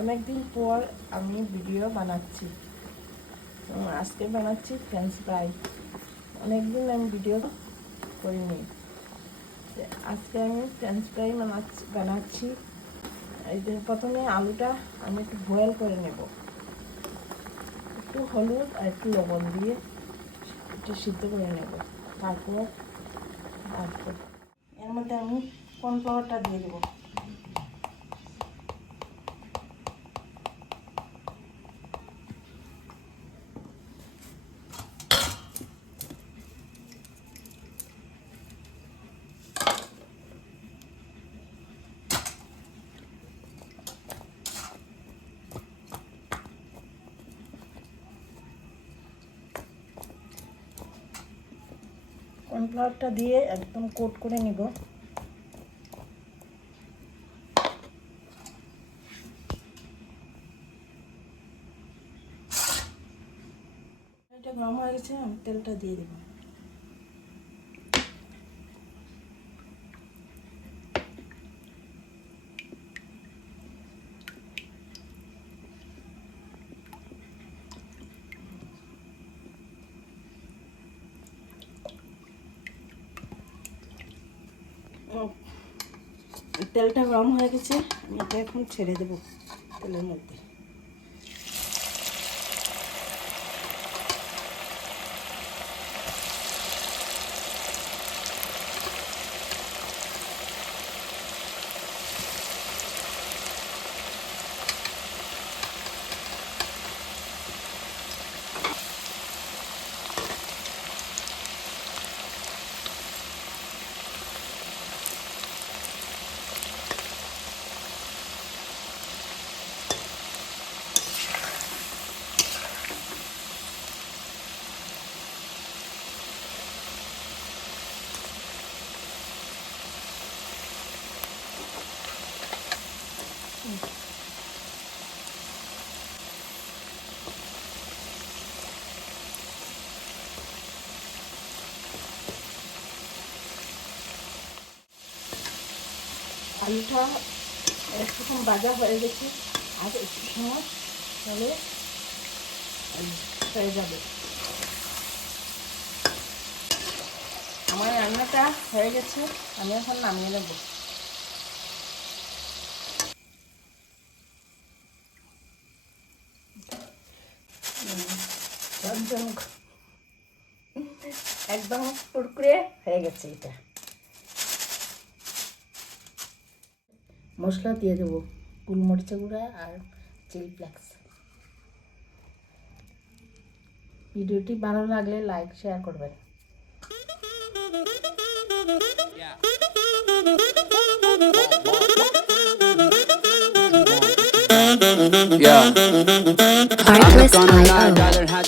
অনেকদিন পর আমি ভিডিও বানাচ্ছি। আজকে বানাচ্ছি ফ্রেঞ্চ ফ্রাই। অনেকদিন আমি ভিডিও করিনি। আজকে আমি ফ্রেঞ্চ ফ্রাই বানাচ্ছি। এই যে প্রথমে আলুটা আমি একটু বয়েল করে নেব, একটু হলুদ আর একটু লবণ দিয়ে একটু সিদ্ধ করে নেব। তারপর এর মধ্যে আমি কর্নফ্লাওয়ারটা দিয়ে দেবো। কর্নফ্লাওয়ারটা দিয়ে একদম কোট করে নিব। এটা গরম হয়ে গেছে, আমি তেলটা দিয়ে দেব। তেলটা গরম হয়ে গেছে, আমি এটা এখন ছেড়ে দেব তেলের মধ্যে। আলুটা একটুক্ষণ ভাজা হয়ে গেছে, আর একটু সময় হলে হয়ে যাবে। আমার রান্নাটা হয়ে গেছে, আমি এখন নামিয়ে নেব। একদম কুরকুরে হয়ে গেছে। এটা মশলা দিয়ে দেবো, গোলমরিচের গুঁড়া আর চিলি ফ্লেক্স। ভিডিওটি ভালো লাগলে লাইক শেয়ার করবেন। Yeah. I'm not gonna lie, rather had